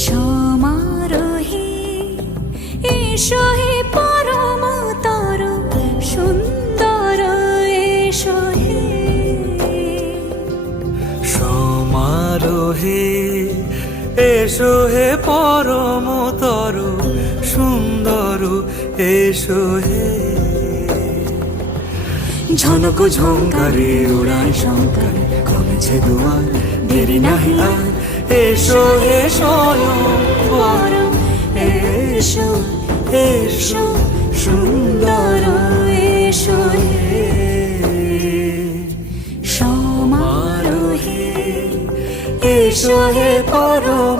সমারোহে এসো হে পরমতর সুন্দর এসো হে। সমারোহে এসো হে পরমতর সুন্দর এসো হে। ঝনক ঝঙ্কারে উড়ায় শঙ্কার কমেছে দুয়ার দেরি নাহি আর। এসো হে স্বয়ং পরম এসো এসো সুন্দর এসো হে। সমারোহে এসো হে পরম